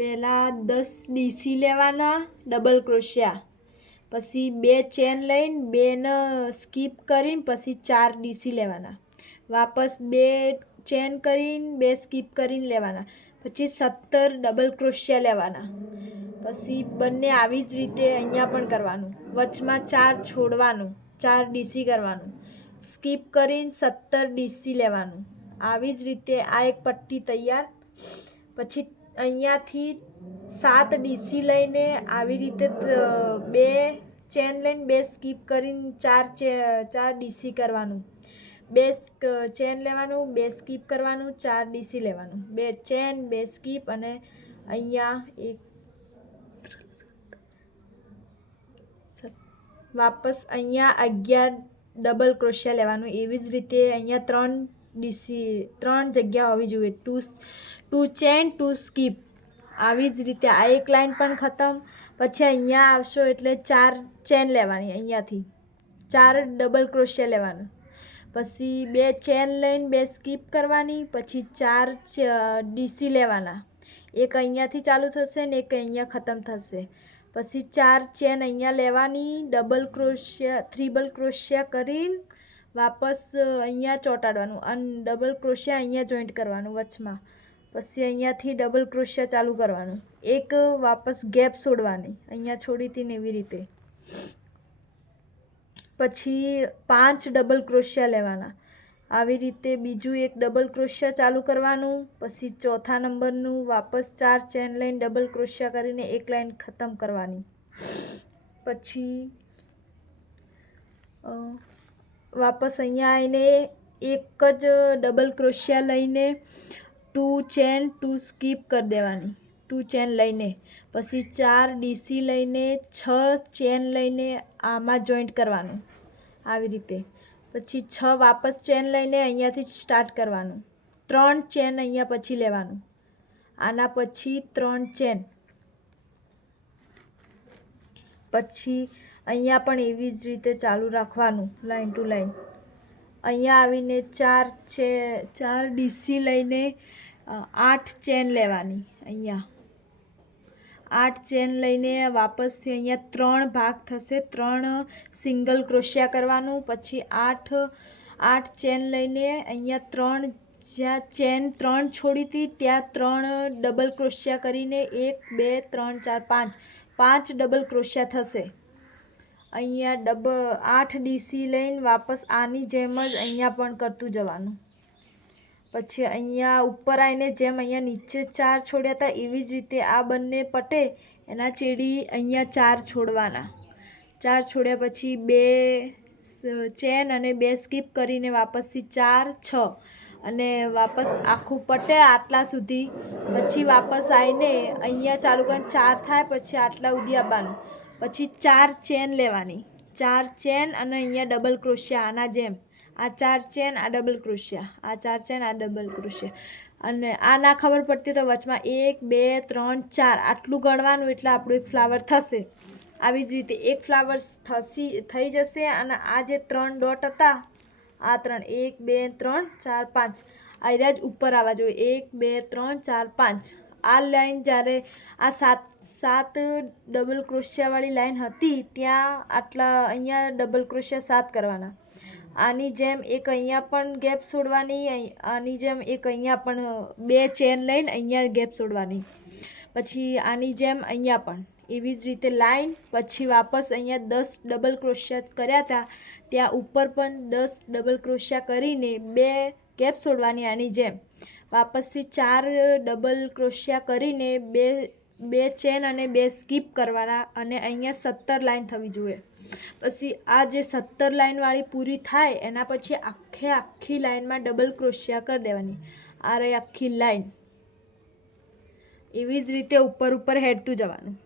પહેલાં 10 ડીસી લેવાના ડબલ ક્રોશિયા, પછી 2 ચેન લઈને 2ને સ્કીપ કરીને પછી 4 ડીસી લેવાના, વાપસ 2 ચેન કરીને 2 સ્કીપ કરીને લેવાના, પછી 17 ડબલ ક્રોશિયા લેવાના, પછી બંને આવી જ રીતે અહીંયા પણ કરવાનું, વચમાં 4 છોડવાનું, 4 ડીસી કરવાનું, સ્કીપ કરીને 17 ડીસી લેવાનું, આવી જ રીતે આ એક પટ્ટી તૈયાર। પછી અહીંયાથી 7 ડીસી લઈને આવી રીતે 2 ચેન લઈને 2 સ્કીપ કરીને 4 ડીસી કરવાનું, 2 ચેન લેવાનું, 2 સ્કીપ કરવાનું, 4 ડીસી લેવાનું, 2 ચેન 2 સ્કીપ અને અહીંયા એક વાપસ અહીંયા 11 ડબલ ક્રોશિયા લેવાનું। એવી જ રીતે અહીંયા 3 જગ્યા હોવી જોઈએ, 2 ચેન 2 સ્કીપ, આવી જ રીતે આ એક લાઈન પણ ખતમ। પછી અહીંયા આવશો એટલે 4 ચેન લેવાની, અહીંયાથી 4 ડબલ ક્રોશિયા લેવાનું, પછી 2 ચેન લઈને 2 સ્કીપ કરવાની, પછી 4 ડીસી લેવાના, એક અહીંયાથી ચાલુ થશે ને એક અહીંયા ખતમ થશે, પછી 4 ચેન અહીંયા લેવાની, ડબલ ક્રોશિયા ત્રિબલ ક્રોશિયા કરીને વાપસ અહીંયા ચોંટાડવાનું અને ડબલ ક્રોશિયા અહીંયા જોઈન્ટ કરવાનું વચમાં, પછી અહીંયાથી ડબલ ક્રોશિયા ચાલુ કરવાનું, એક વાપસ ગેપ છોડવાની, અહીંયા છોડી હતી ને એવી રીતે, પછી 5 ડબલ ક્રોશિયા લેવાના, આવી રીતે બીજું એક ડબલ ક્રોશિયા ચાલુ કરવાનું, પછી ચોથા નંબરનું વાપસ 4 ચેન લઈને ડબલ ક્રોશિયા કરીને એક લાઈન ખતમ કરવાની, પછી વાપસ અહીંયા આવીને એક જ ડબલ ક્રોશિયા લઈને 2 ચેન 2 સ્કીપ કરી દેવાની, 2 ચેન લઈને પછી 4 ડીસી લઈને 6 ચેન લઈને આમાં જોઈન્ટ કરવાનું, આવી રીતે, પછી 6 વાપસ ચેન લઈને અહીંયાથી સ્ટાર્ટ કરવાનું, 3 ચેન અહીંયા પછી લેવાનું, આના પછી 3 ચેન, પછી અહીંયા પણ એવી જ રીતે ચાલુ રાખવાનું લાઈન ટુ લાઈન। અહીંયા આવીને 4 ડીસી લઈને 8 ચેન લેવાની, અહીંયા 8 ચેન લઈને વાપસથી અહીંયા 3 ભાગ થશે, 3 સિંગલ ક્રોશિયા કરવાનું, પછી 8 ચેન લઈને અહીંયા જ્યાં ચેન 3 છોડી હતી ત્યાં 3 ડબલ ક્રોશિયા કરીને 1 2 3 4 5 ડબલ ક્રોશિયા થશે। અહીંયા 8 ડીસી લઈને વાપસ આની જેમ જ અહીંયા પણ કરતું જવાનું, પછી અહીંયા ઉપર આવીને જેમ અહીંયા નીચે 4 છોડ્યા હતા એવી જ રીતે આ બંને પટે એના ચેડી અહીંયા 4 છોડવાના, 4 છોડ્યા પછી 2 ચેન અને 2 સ્કીપ કરીને વાપસથી 4 6 અને વાપસ આખું પટે આટલા સુધી, પછી વાપસ આવીને અહીંયા ચાલુ કરીને 4 થાય પછી આટલા સુધી આવવાનું, પછી 4 ચેન લેવાની, 4 ચેન અને અહીંયા ડબલ ક્રોશિયા આના જેમ, આ 4 ચેન આ ડબલ ક્રોશિયા, આ 4 ચેન આ ડબલ ક્રોશિયા, અને આ ના ખબર પડતી તો વચમાં 1 2 3 4 આટલું ગણવાનું એટલે આપણું એક ફ્લાવર થશે। આવી જ રીતે એક ફ્લાવર થઈ જશે અને આ જે 3 ડોટ હતા આ 3 1 2 3 4 5 આયરા જ ઉપર આવવા જોઈએ, 1 2 3 4 5, આ લાઈન જ્યારે આ 7 ડબલ ક્રોશિયાવાળી લાઈન હતી ત્યાં આટલા અહીંયા ડબલ ક્રોશિયા 7 કરવાના, આની જેમ એક અહીંયા પણ ગેપ છોડવાની, આની જેમ એક અહીંયા પણ 2 ચેન લઈને અહીંયા ગેપ છોડવાની, પછી આની જેમ અહીંયા પણ એવી જ રીતે લાઈન, પછી વાપસ અહીંયા 10 ડબલ ક્રોશિયા કર્યા હતા ત્યાં ઉપર પણ 10 ડબલ ક્રોશિયા કરીને 2 ગેપ છોડવાની, આની જેમ વાપસથી 4 ડબલ ક્રોશિયા કરીને 2 ચેન અને 2 સ્કીપ કરવાના અને અહીંયા 17 લાઈન થવી જોઈએ। પછી આ જે 17 લાઈનવાળી પૂરી થાય એના પછી આખી લાઈનમાં ડબલ ક્રોશિયા કરી દેવાની, આ રહી આખી લાઈન, એવી જ રીતે ઉપર હેડતું જવાનું।